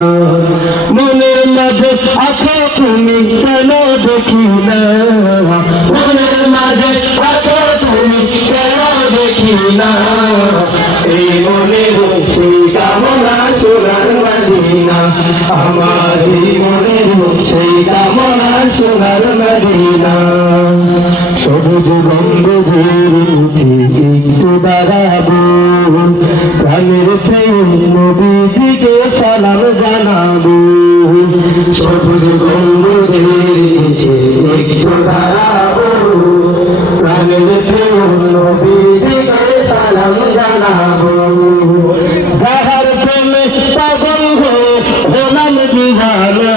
মনের মাঝে আছো তুমি কেন দেখি না, মনের মাঝে আছো তুমি কেন দেখি না, এই মনের সেই কামনা সোনার মদিনা, আমার এই মনের সেই কামনা সোনার মদিনা। সবুজ গম্বুজের মুখে একটু দাঁড়াবো, প্রাণের প্রেম নবীজিকে সালাম জানাবো। সবুজ গম্বুজের নিচে একটু দাঁড়াবো, প্রাণের প্রেম নবীজিকে সালাম জানাবো। যাহার প্রেমে পাগল হয়ে হলাম দিওয়ানা,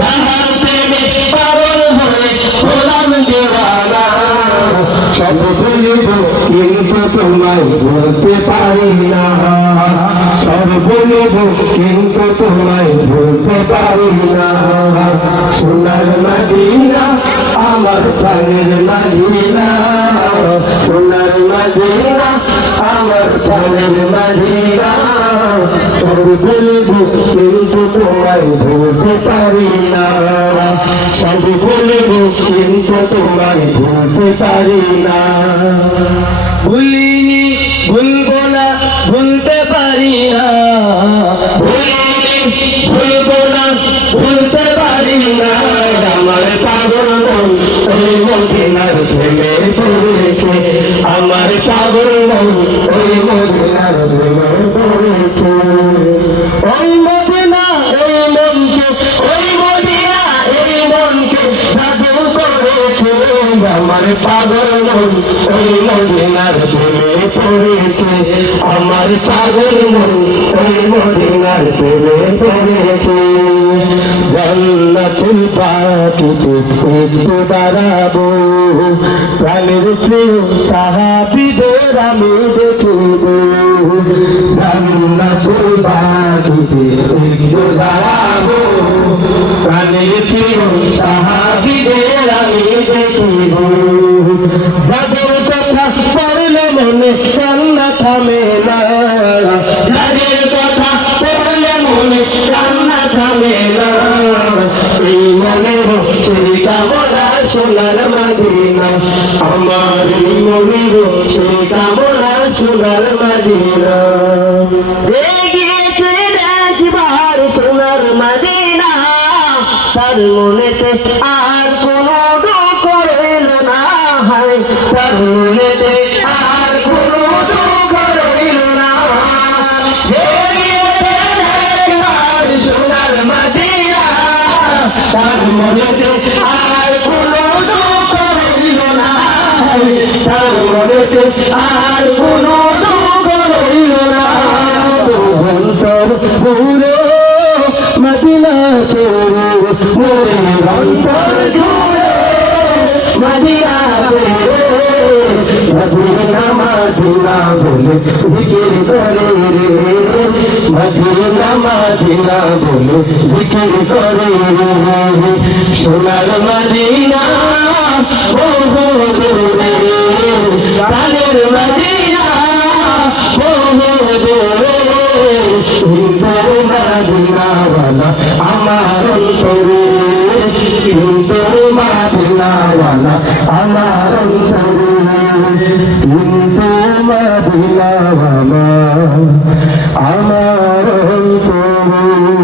যাহার প্রেমে পাগল হয়ে হলাম দিওয়ানা, সব বলিব কিন্তু তোমায় বলতে পারি না, সব বলিব কিন্তু তোমায় বলতে পারি না। সোনার মদিনা আমার প্রাণের মদিনা, সোনার মদিনা আমার প্রাণের মদিনা, সব বলিব কিন্তু তোমায় বলতে পারি না, সব বলিব কিন্তু তোমায় বলতে পারি না। ভুলিনি ভুলবো না ভুলতে পারি না, ভুলিনি ভুলবো না ভুলতে পারি না, আমার পাগল মন ওই মদিনার প্রেমে পড়েছে, আমার পাগল মন ওই মদিনার প্রেমে পড়েছে। ওই মদিনা ওই মনকে, ওই মদিনা এই মনকে জাদু করেছে, আমার পাগল মন ওই মদিনার প্রেমে পড়েছে, আমার পাগল মন ওই মদিনার প্রেমে পড়েছে। জান্নাতুল বাকিতে একটু দাঁড়াবো, প্রাণের প্রিয় সাহাবীদের আমি দেখিব, জান্নাতুল বাকিতে একটু দাঁড়াবো, প্রাণের প্রিয় সাহাবীদের আমি দেখিব। যাদের কথা পড়লে মনে কান্না থামে না, যাদের কথা পড়লে মনে কান্না থামে না, এই মনের সেই কামনা সোনার মদিনা, আমার এই মনের সেই কামনা সোনার মদিনা। যে গিয়েছে একবার সোনার মদিনা, তার মনেতে আর কোনো দুঃখ রইল না, হায় তার মনেতে আর কোনো দুঃখ রইল না। যে গিয়েছে একবার সোনার মদিনা, তার মনেতে আর কোনো দুঃখ রইল না, তার মনেতে আর কোনো দুঃখ রইল না। অন্তর পুরো মদিনা ছেড়ে মোরে অন্তর জুড়ে মদিনা ছেড়ে, মদিনা মদিনা বলে জিকির করে রে, মদিনা মদিনা বলে জিকির করে রে। সোনার মদিনা বহু দূরে, প্রাণের মদিনা বহু দূরে, কিন্তু মদিনাওয়ালা আমার অন্তরে, কিন্তু মদিনাওয়ালা আমার অন্তরে, কিন্তু মদিনা